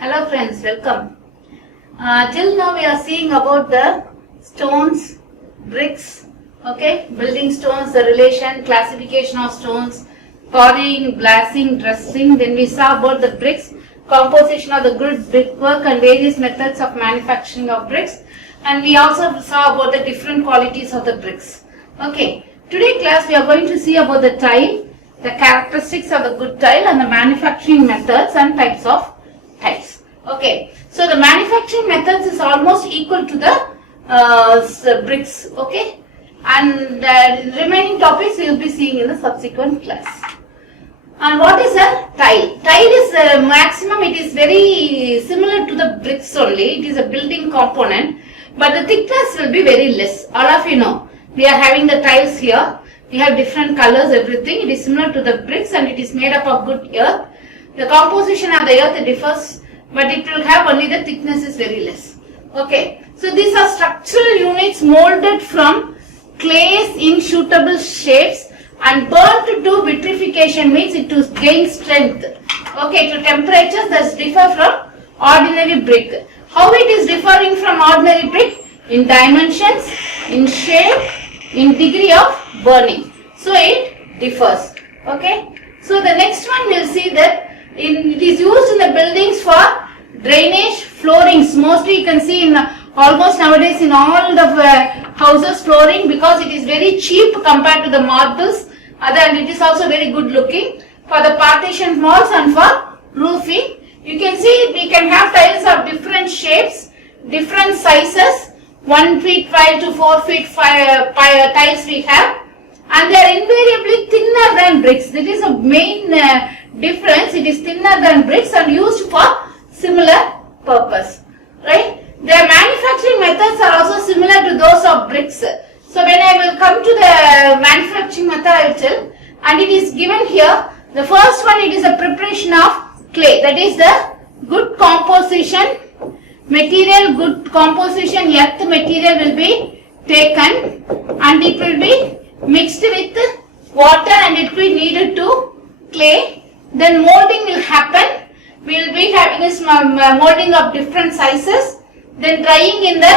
Hello friends, welcome. Till now we are seeing about the stones, bricks, okay, building stones, the relation, classification of stones, pouring, blasting, dressing. Then we saw about the bricks, composition of the good brickwork and various methods of manufacturing of bricks. And we also saw about the different qualities of the bricks. Okay, today class we are going to see about the tile, the characteristics of the good tile and the manufacturing methods and types of tiles. Okay, so the manufacturing methods is almost equal to the bricks. Okay, and remaining topics we will be seeing in the subsequent class. And what is a tile? Tile is maximum, it is very similar to the bricks only. It is a building component, but the thickness will be very less. All of you know, we are having the tiles here. We have different colors, everything. It is similar to the bricks and it is made up of good earth. The composition of the earth differs, but it will have only the thickness is very less. Okay, so these are structural units molded from clays in suitable shapes and burnt to vitrification, means it to gain strength. Okay, to temperatures that differ from ordinary brick. How it is differing from ordinary brick? In dimensions, in shape, in degree of burning. So it differs. Okay, so the next one we will see that it is used in the buildings for drainage, floorings. Mostly you can see in almost nowadays in all the houses flooring, because it is very cheap compared to the marbles, and it is also very good looking. For the partition walls and for roofing, you can see we can have tiles of different shapes, different sizes, 1 feet wide to 4 feet tiles we have, and they are invariably thinner than bricks. That is a main difference. It is thinner than bricks and used for similar purpose, right? Their manufacturing methods are also similar to those of bricks. So when I will come to the manufacturing method, I will tell, and it is given here. The first one, it is a preparation of clay. That is the good composition material, good composition earth material will be taken and it will be mixed with water and it will be kneaded to clay. Then molding will happen. We will be having this molding of different sizes. Then drying in the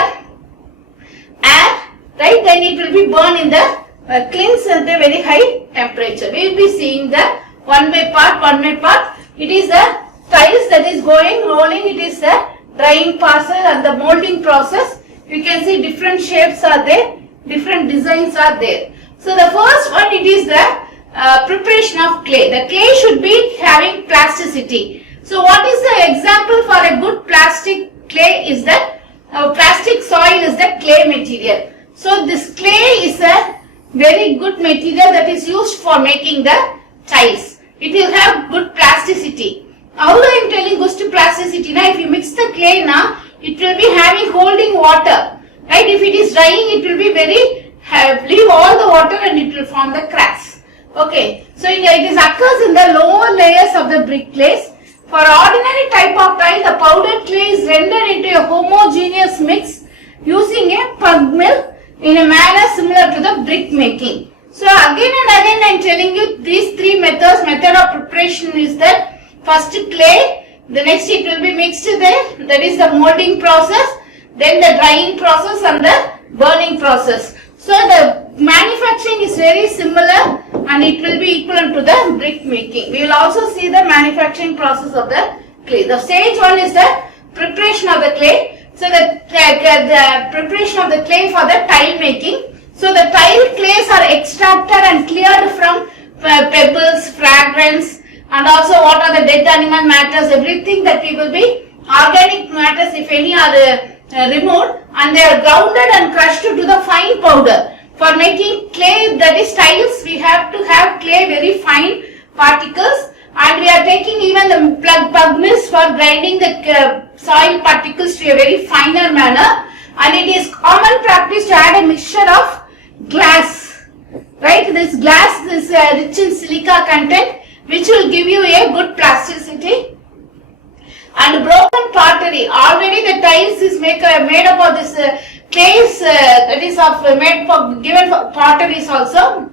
air, right? Then it will be burned in the kilns at a very high temperature. We will be seeing the one by part. It is the tiles that is rolling. It is the drying process and the molding process. You can see different shapes are there, different designs are there. So the first one, it is the preparation of clay. The clay should be having plasticity. So what is the example for a good plastic clay is that plastic soil is the clay material. So this clay is a very good material that is used for making the tiles. It will have good plasticity. How I am telling good plasticity? Now if you mix the clay now, it will be having holding water. Right? If it is drying, it will be leave all the water and it will form the cracks. Okay. So it occurs in the lower layers of the brick clays. For ordinary type of tile, the powdered clay is rendered into a homogeneous mix using a pug mill in a manner similar to the brick making. So again and again I am telling you these three methods. Method of preparation is that first clay, the next it will be mixed there, that is the molding process, then the drying process and the burning process. So the manufacturing is very similar and it will be equivalent to the brick making. We will also see the manufacturing process of the clay. The stage one is the preparation of the clay. So the preparation of the clay for the tile making. So the tile clays are extracted and cleared from pebbles, fragments, and also what are the dead animal matters, everything that we will be, organic matters if any are removed, and they are grounded and crushed to the fine powder. For making clay, that is tiles, we have to have clay very fine particles, and we are taking even the pug mills for grinding the soil particles to a very finer manner, and it is common practice to add a mixture of glass, right? This glass is rich in silica content, which will give you a good plasticity. And broken pottery, already the tiles is made up of this clays that is given for potteries also.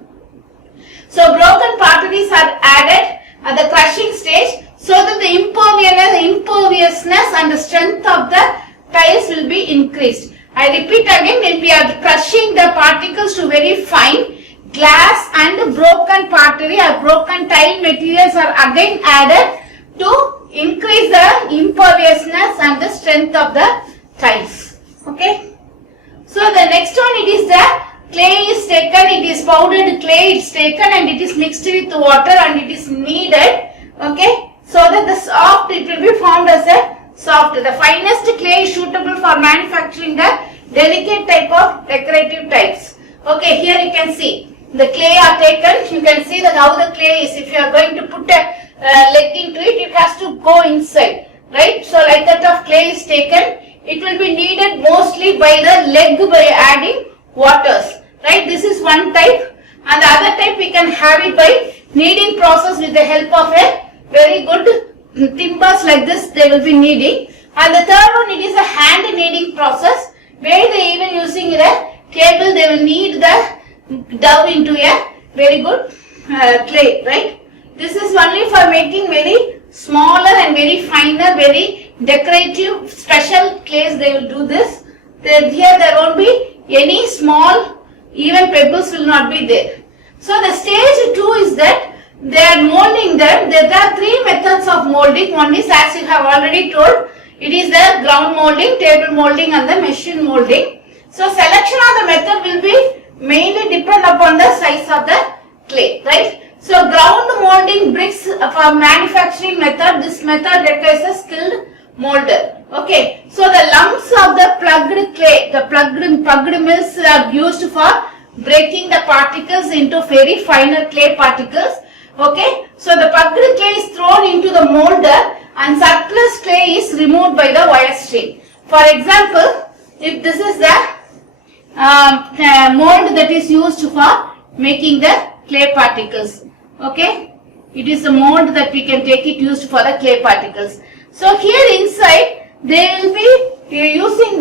So broken potteries are added at the crushing stage so that the imperviousness increased. I repeat again, when we are crushing the particles to very fine, glass and broken pottery or broken tile materials are again added to increase the imperviousness and the strength of the tiles. Okay. So the next one, it is the clay is taken, it is powdered clay, it's taken and it is mixed with water and it is kneaded. Okay. So that the soft, it will be formed as a soft. The finest clay is suitable for manufacturing the delicate type of decorative tiles. Okay, here you can see the clay are taken. You can see that how the clay is. If you are going to put a leg into it, it has to go inside, right? So like that of clay is taken. It will be kneaded mostly by the leg by adding waters, right? This is one type, and the other type we can have it by kneading process with the help of a very good timbers like this they will be kneading. And the third one, it is a hand kneading process where they even using a table they will knead the dough into a very good clay, right? This is only for making very smaller and very finer, very decorative special clays they will do this. Here there won't be any small, even pebbles will not be there. So the stage 2 is that they are molding them. There are 3 methods of molding. One is, as you have already told, it is the ground molding, table molding and the machine molding. So selection of the method will be mainly depend upon the size of the clay, right? So ground molding bricks for manufacturing method, this method requires a skilled molder. Okay, so the lumps of the plugged clay, the plugged mills are used for breaking the particles into very finer clay particles. Okay, so the plugged clay is thrown into the molder and surplus clay is removed by the wire stream. For example, if this is the mold that is used for making the clay particles. Okay, it is a mold that we can take it used for the clay particles. So here inside they will be using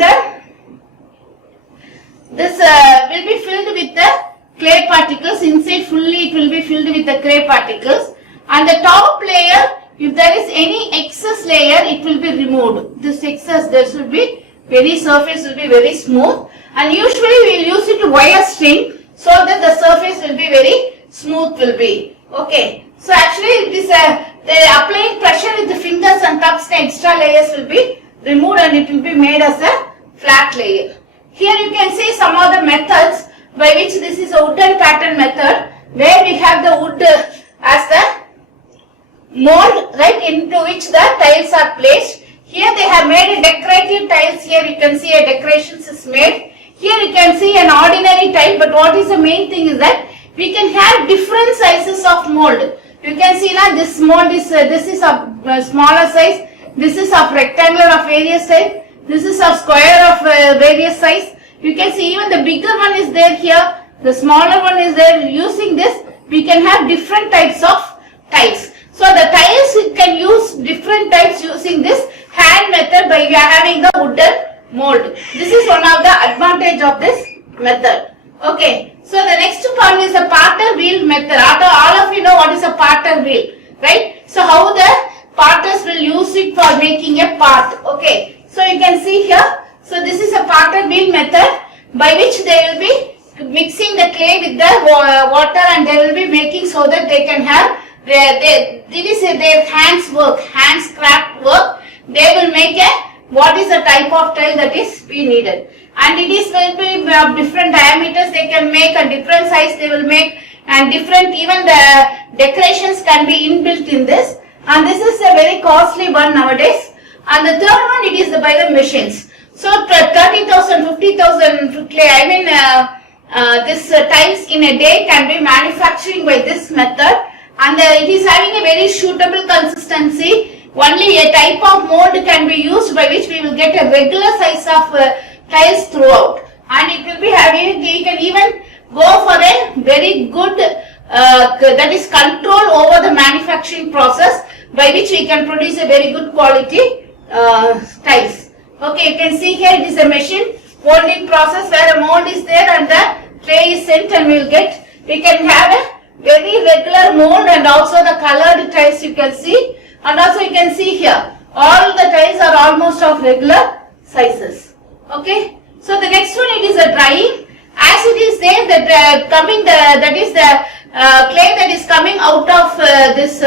this will be filled with the clay particles. Inside fully it will be filled with the clay particles, and the top layer, if there is any excess layer, it will be removed. This excess, there should be very surface will be very smooth, and usually we will use it to wire string so that the surface will be very smooth will be. Okay, so actually it is they are applying pressure with the fingers and thumbs, the extra layers will be removed and it will be made as a flat layer. Here you can see some of the methods by which this is a wooden pattern method, where we have the wood as the mold, right, into which the tiles are placed. Here they have made a decorative tiles. Here you can see a decorations is made. Here you can see an ordinary tile, but what is the main thing is that we can have different sizes of mold. You can see now this mold is this is of smaller size, this is of rectangular of various size, this is of square of various size. You can see even the bigger one is there here, the smaller one is there. Using this, we can have different types of tiles. So the tiles we can use different types using this hand method by having the wooden mold. This is one of the advantage of this method. Okay, so the next one is the parter wheel method. All of you know what is a parter wheel, right? So how the parters will use it for making a part. Okay, so you can see here. So this is a parter wheel method by which they will be mixing the clay with the water, and they will be making so that they can have their hands work, hands craft work. They will make a what is the type of tile that is be needed, and it is will be of different diameters they can make, and different size they will make, and different even the decorations can be inbuilt in this, and this is a very costly one nowadays. And the third one, it is by the machines. So 30,000, 50,000 clay, I mean this tiles in a day can be manufacturing by this method, and it is having a very suitable consistency. Only a type of mold can be used by which we will get a regular size of tiles throughout, and it will be having, we can even go for a very good that is control over the manufacturing process by which we can produce a very good quality tiles. Okay, you can see here it is a machine molding process where a mold is there and the clay is sent, and we can have a very regular mold and also the colored tiles you can see, and also you can see here all the tiles are almost of regular sizes. Okay. So the next one, it is a drying. As it is there, that is the clay that is coming out of this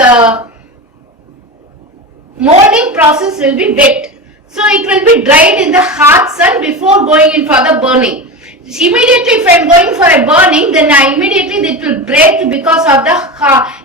molding process will be wet. So it will be dried in the hot sun before going in for the burning. Immediately if I am going for a burning, then immediately it will break because of the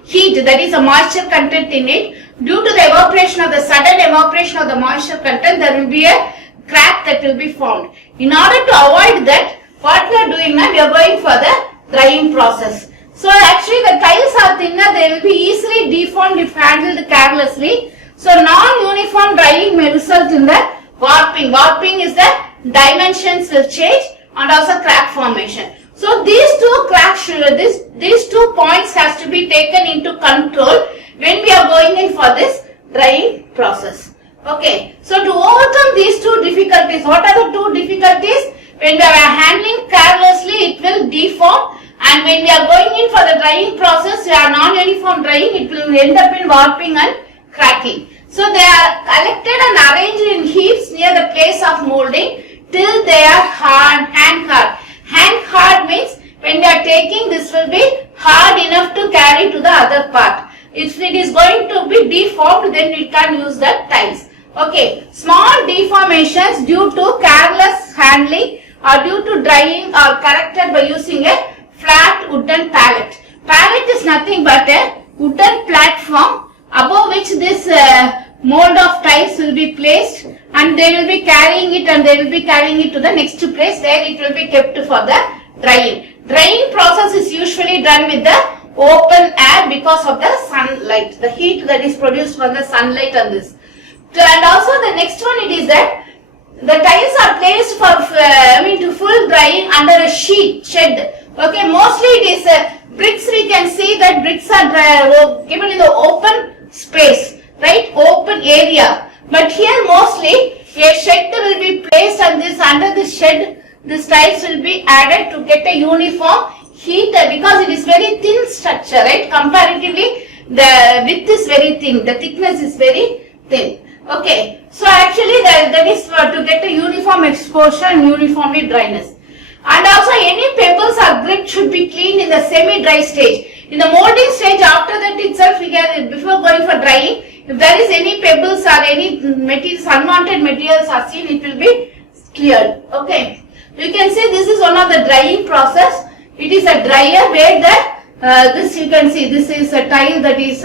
heat, that is a moisture content in it. Due to the evaporation of the sudden evaporation of the moisture content, there will be a crack that will be formed. In order to avoid that, what we are doing now, we are going for the drying process. So actually the tiles are thinner, they will be easily deformed if handled carelessly. So non-uniform drying may result in the warping. Warping is the dimensions will change and also crack formation. So these two points has to be taken into control when we are going in for this drying process. Okay, so to overcome these two difficulties, what are the two difficulties? When we are handling carelessly, it will deform, and when we are going in for the drying process, we are non-uniform drying, it will end up in warping and cracking. So they are collected and arranged in heaps near the place of molding till they are hand hard. Hand hard means when we are taking, this will be hard enough to carry to the other part. If it is going to be deformed, then we can use the tiles. Okay, small deformations due to careless handling or due to drying are corrected by using a flat wooden pallet. Pallet is nothing but a wooden platform above which this mold of tiles will be placed, and they will be carrying it to the next place where it will be kept for the drying. Drying process is usually done with the open air because of the sunlight, the heat that is produced from the sunlight on this. And also the next one, it is that the tiles are placed for to full drying under a shed. Okay, mostly it is bricks. We can see that bricks are given in the open space, right, open area. But here mostly a shed will be placed, and under the shed this tiles will be added to get a uniform heat, because it is very thin structure, right? Comparatively the width is very thin, the thickness is very thin. Okay, so actually that is to get a uniform exposure and uniformly dryness. And also any pebbles or grit should be cleaned in the semi-dry stage. In the molding stage, after that itself, before going for drying, if there is any pebbles or any materials, unwanted materials are seen, it will be cleared. Okay, you can see this is one of the drying process. It is a dryer where the this you can see, this is a tile that is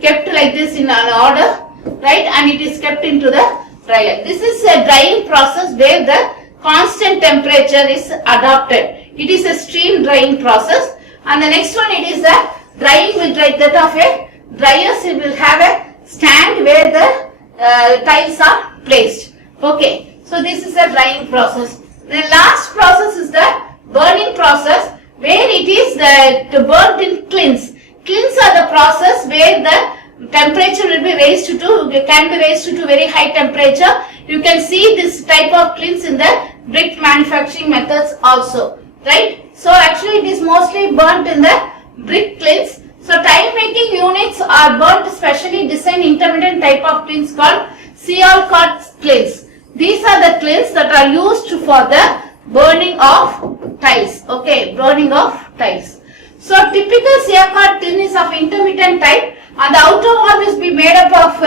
kept like this in an order, right, and it is kept into the dryer. This is a drying process where the constant temperature is adopted. It is a stream drying process. And the next one, it is the drying with that of a dryers. It will have a stand where the tiles are placed. Okay, so this is a drying process. The last process is the burning process, where it is the burnt in clints. Clints are the process where the temperature will be raised to very high temperature. You can see this type of clints in the brick manufacturing methods also, right? So actually it is mostly burnt in the brick clints. So tile making units are burnt specially designed intermittent type of clints called Sialcott clints. These are the clints that are used for the burning of tiles. Okay, burning of tiles. So typical Sialcott tin is of intermittent type, and the outer wall will be made up of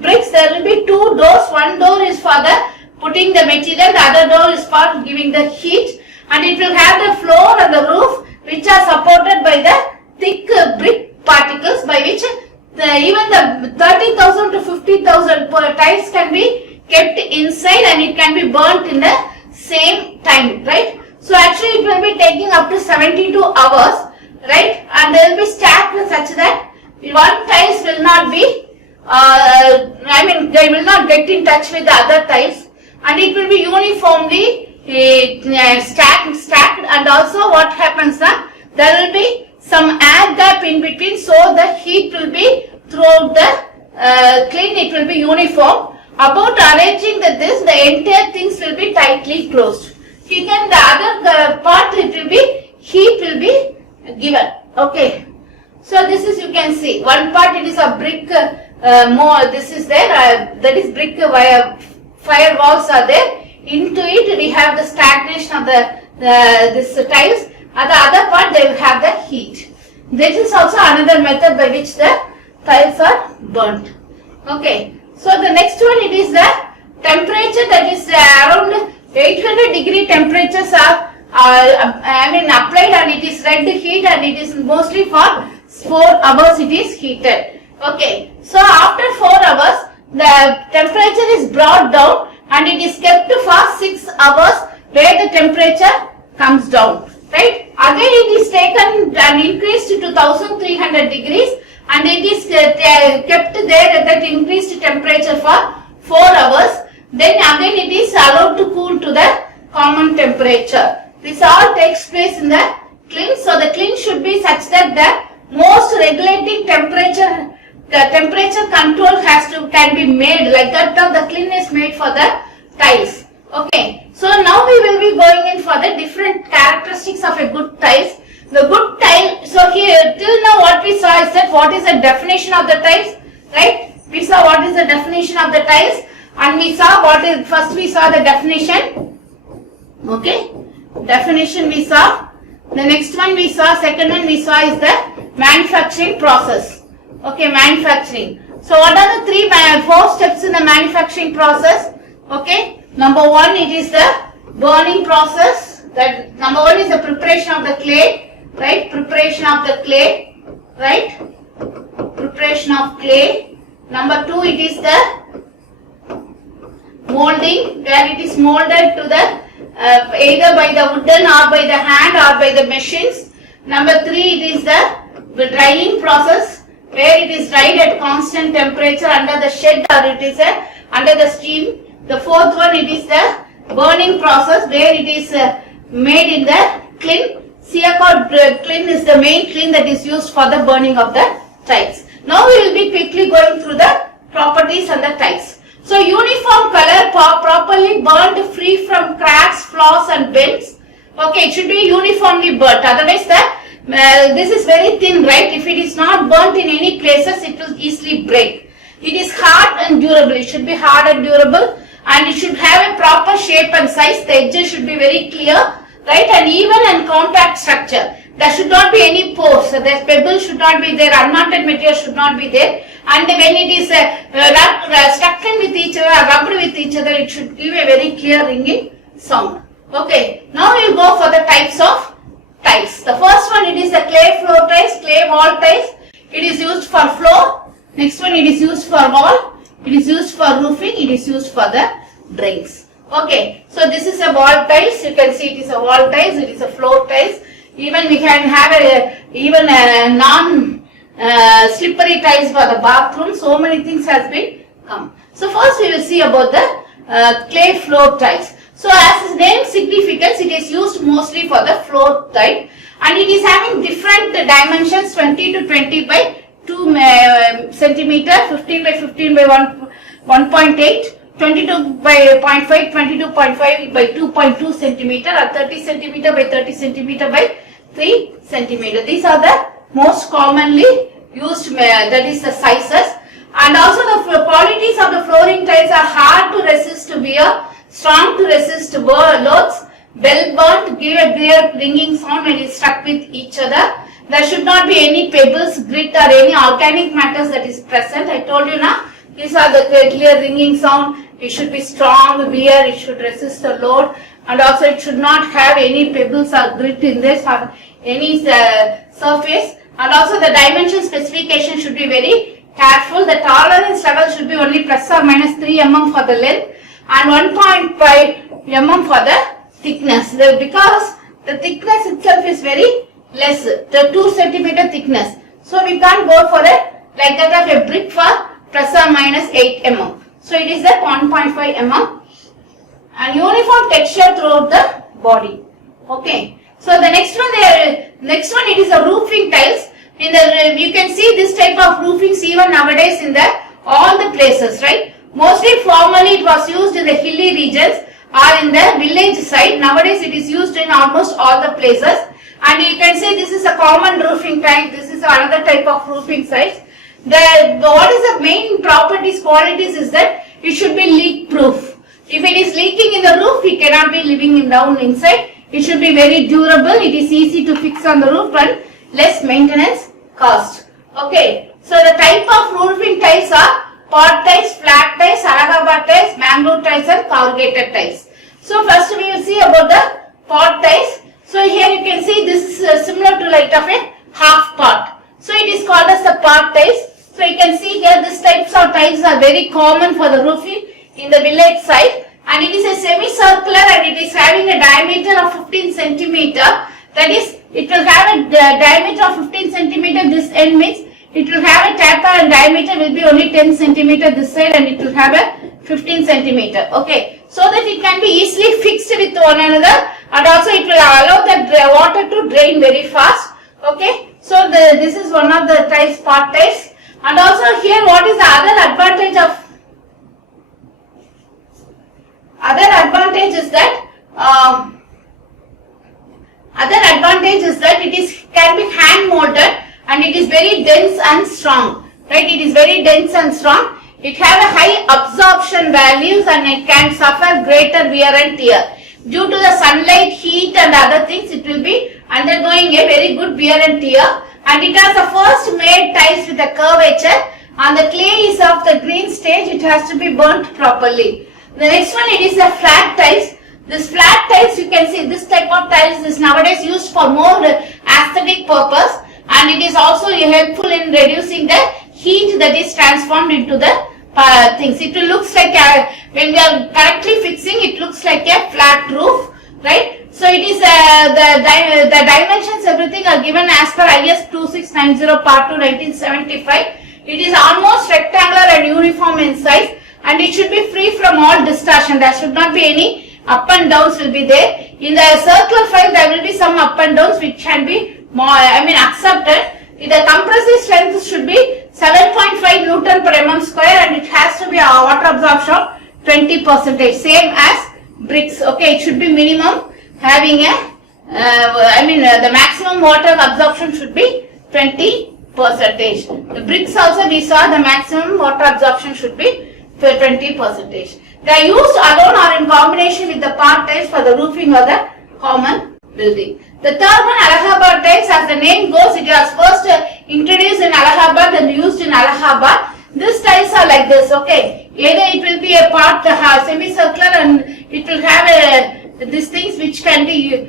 bricks. There will be two doors. One door is for the putting the material, the other door is for giving the heat, and it will have the floor and the roof which are supported by the thick brick particles, by which even the 30,000 to 50,000 tiles can be kept inside, and it can be burnt in the same time, right? So actually it will be taking up to 72 hours, right? And they will be stacked such that one tiles will not be, they will not get in touch with the other tiles, and it will be uniformly stacked, and also what happens now, there will be some air gap in between, so the heat will be throughout the clean, it will be uniform. About arranging this, the entire things will be tightly closed. Here the other part, it will be, heat will be given. Okay, so this is, you can see, one part it is a brick, this is there, that is brick firewalls are there. into it we have the stagnation of this tiles. At the other part they will have the heat. This is also another method by which the tiles are burnt. Okay. So the next one, it is the temperature, that is around 800 degree temperatures are applied, and it is red heat, and it is mostly for 4 hours it is heated. Okay. So after 4 hours the temperature is brought down and it is kept for 6 hours where the temperature comes down. Right? Again it is taken and increased to 1300 degrees and it is kept there at that increased temperature for 4 hours. Then again it is allowed to cool to the common temperature. This all takes place in the kiln. So the kiln should be such that the most regulating temperature, the temperature control can be made like that. The kiln is made for the tiles. Okay. So now we will be going in for the different characteristics of a good tiles. The good tile, so here till now what we saw is that what is the definition of the tiles, right? We saw what is the definition of the tiles, and we saw what is, first we saw the definition, okay, definition we saw, the next one we saw, second one we saw is the manufacturing process, okay, manufacturing. So what are the 4 steps in the manufacturing process? Okay, number 1 it is the burning process, that number 1 is the preparation of the clay, right, preparation of the clay, right, preparation of clay. Number 2 it is the molding, where it is molded to the either by the wooden or by the hand or by the machines. Number 3 it is the drying process, where it is dried at constant temperature under the shed or it is under the steam. The 4th one it is the burning process, where it is made in the kiln. Siacord kiln is the main kiln that is used for the burning of the tiles. Now we will be quickly going through the properties and the tiles. So uniform color, properly burnt, free from cracks, flaws and bends. Okay, it should be uniformly burnt. Otherwise this is very thin, right? If it is not burnt in any places, it will easily break. It is hard and durable. It should be hard and durable, and it should have a proper shape and size. The edges should be very clear, right, and even and compact structure. There should not be any pores. The pebbles should not be there. Unknotted material should not be there. And when it is stuck in with each other, rubbed with each other, it should give a very clear ringing sound. Okay. Now we will go for the types of tiles. The first one, it is the clay floor tiles, clay wall tiles. It is used for floor. Next one, it is used for wall. It is used for roofing. It is used for the drains. Okay, so this is a wall tiles. You can see it is a wall tiles. It is a floor tiles. Even we can have a non slippery tiles for the bathroom. So many things has been come. So first we will see about the clay floor tiles. So as its name signifies, it is used mostly for the floor tile, and it is having different dimensions: 20 to 20 by 2 centimeter, 15 by 15 by 1.8. 22 by 0.5, 22.5 by 2.2 centimeter, or 30 centimeter by 30 centimeter by 3 centimeter. These are the most commonly used, that is the sizes. And also the qualities of the flooring tiles are hard to resist wear, strong to resist loads, well burnt, give a clear ringing sound when it is stuck with each other. There should not be any pebbles, grit or any organic matters that is present. I told you now, these are the clear ringing sound. It should be strong wear, it should resist the load, and also it should not have any pebbles or grit in this or any surface. And also the dimension specification should be very careful. The tolerance level should be only plus or minus 3 mm for the length and 1.5 mm for the thickness. Because the thickness itself is very less, the 2 centimeter thickness. So we can't go for a like that of a brick for plus or minus 8 mm. So it is at 1.5 mm and uniform texture throughout the body. Okay. So the next one it is a roofing tiles. In the you can see this type of roofings even nowadays in the all the places, right? Mostly formerly it was used in the hilly regions or in the village side. Nowadays it is used in almost all the places. And you can see this is a common roofing type. This is another type of roofing sites. What is the main properties, qualities is that it should be leak proof. If it is leaking in the the roof, we cannot be living down inside. It should be very durable. It is easy to fix on the roof and less maintenance cost. Okay. So the type of roofing tiles are pot tiles, flat tiles, Allahabad tiles, mangrove tiles and corrugated tiles. So first we will see about the pot tiles. So here you can see this is similar to like of a half pot. So it is called as the pot tiles. So you can see here this types of tiles are very common for the roofing in the village side, and it is a semicircular and it is having a diameter of 15 centimeter. That is, it will have a diameter of 15 centimeter. This end means it will have a taper and diameter will be only 10 centimeter this side, and it will have a 15 centimeter. Okay, so that it can be easily fixed with one another, and also it will allow the water to drain very fast. Okay, so this is one of the tiles, pot tiles. And also here, what is the other advantage of? Other advantage is that it can be hand molded and it is very dense and strong. Right? It is very dense and strong. It has a high absorption values and it can suffer greater wear and tear. Due to the sunlight, heat and other things, it will be undergoing a very good wear and tear. And it has the first made tiles with a curvature, and the clay is of the green stage. It has to be burnt properly. The next one, it is the flat tiles. This flat tiles, you can see this type of tiles is nowadays used for more aesthetic purpose, and it is also helpful in reducing the heat that is transformed into the things. It looks like when we are correctly fixing, it looks like a flat roof, right? So it is the dimensions, everything are given as per IS 2690 Part 2 1975. It is almost rectangular and uniform in size, and it should be free from all distortion. There should not be any up and downs will be there. In the circular file, there will be some up and downs which can be accepted. The compressive strength should be 7.5 Newton per mm square, and it has to be a water absorption 20%, same as bricks. Okay, it should be minimum having a the maximum water absorption should be 20%. The bricks also we saw the maximum water absorption should be 20%. They are used alone or in combination with the part tiles for the roofing of the common building. The third one, Allahabad tiles, as the name goes, it was first introduced in Allahabad and used in Allahabad. These tiles are like this, okay. Either it will be a part semicircular and it will have these things which can be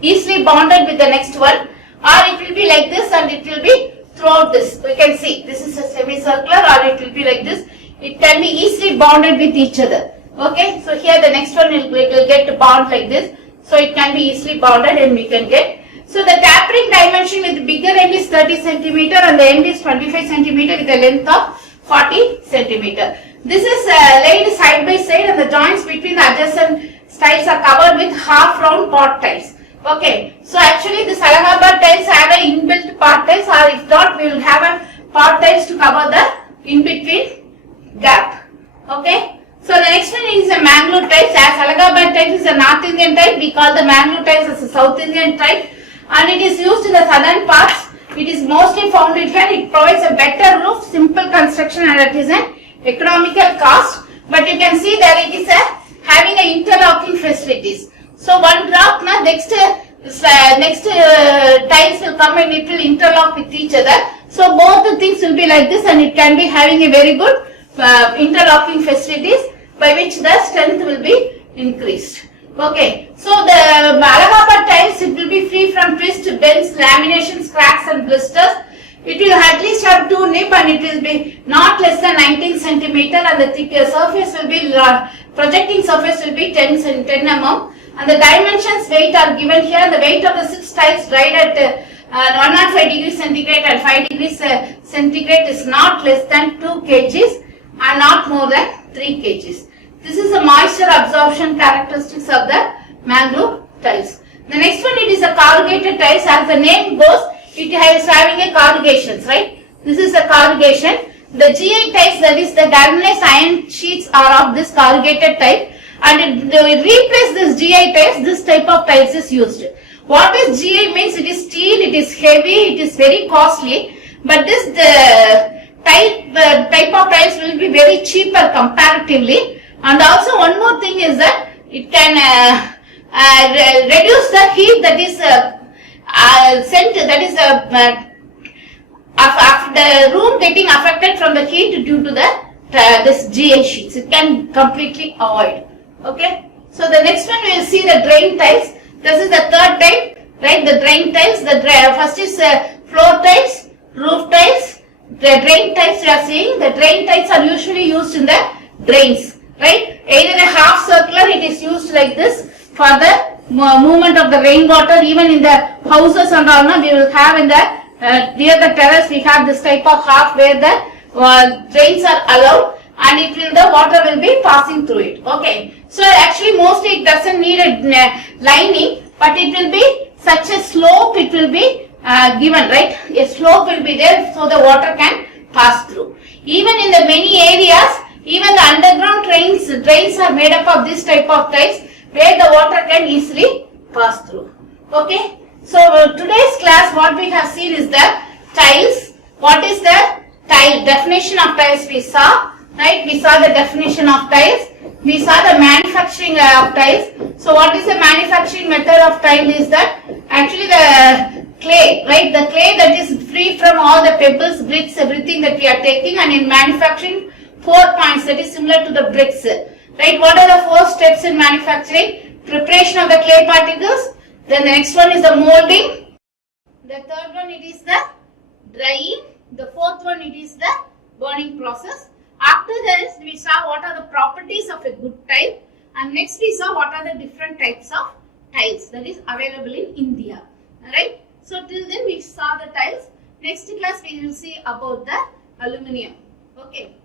easily bonded with the next one, or it will be like this and it will be throughout this. You can see this is a semicircular, or it will be like this. It can be easily bonded with each other. Okay, so here the next one will get to bond like this. So it can be easily bonded and we can get. So the tapering dimension with the bigger end is 30 centimeter and the end is 25 centimeter with a length of 40 centimeter. This is laid side by side and the joints between the adjacent tiles are covered with half round pot tiles. Okay, so actually this Allahabad tiles have an inbuilt pot tiles, or if not we will have a pot tiles to cover the in between gap. Okay, so the next one is a mangrove tiles. As Allahabad tiles is a North Indian type, we call the mangrove tiles as a South Indian type, and it is used in the southern parts. It is mostly found in here. It provides a better roof, simple construction, and it is an economical cost. But you can see that it is having a interlocking facilities. So one drop, next tiles will come and it will interlock with each other. So both the things will be like this, and it can be having a very good interlocking facilities by which the strength will be increased. Okay, so the Allahabad tiles, it will be free from twist, bends, laminations, cracks and blisters. It will at least have 2 nib and it will be not less than 19 centimeter, and the thicker surface will be, projecting surface will be 10 mm, and the dimensions weight are given here. The weight of the 6 tiles dried at 105 degrees centigrade and 5 degrees centigrade is not less than 2 kgs and not more than 3 kgs. This is the moisture absorption characteristics of the mangrove tiles. The next one, it is a corrugated tiles. As the name goes, it is having a corrugations, right? This is a corrugation. The GI tiles, that is the galvanized iron sheets, are of this corrugated type, and to replace this GI tiles, this type of tiles is used. What is GI means? It is steel, it is heavy, it is very costly, but this type of tiles will be very cheaper comparatively, And also one more thing is that it can reduce the heat that is sent, that is the room getting affected from the heat due to the this GA sheets. It can completely avoid. Okay. So the next one we will see the drain tiles. This is the third type, right? The drain tiles. The first is floor tiles, roof tiles. The drain tiles we are seeing. The drain tiles are usually used in the drains, right? Either a half circular, it is used like this for the movement of the rainwater. Even in the houses and all, we will have in the near the terrace we have this type of half where the drains are allowed, and the water will be passing through it. Okay. So actually mostly it doesn't need a lining, but it will be such a slope, it will be given, right? A slope will be there so the water can pass through. Even in the many areas, even the underground drains are made up of this type of tiles where the water can easily pass through. Okay. So today's class what we have seen is the tiles. What is the tile? Definition of tiles we saw, right? We saw the definition of tiles. We saw the manufacturing of tiles. So what is the manufacturing method of tile is that actually the clay, right? The clay that is free from all the pebbles, bricks, everything that we are taking, and in manufacturing 4 points that is similar to the bricks, right? What are the 4 steps in manufacturing? Preparation of the clay particles. Then the next one is the molding. The third one it is the drying. The fourth one it is the burning process. After this we saw what are the properties of a good tile, and next we saw what are the different types of tiles that is available in India. Alright. So till then we saw the tiles. Next class we will see about the aluminium. Okay.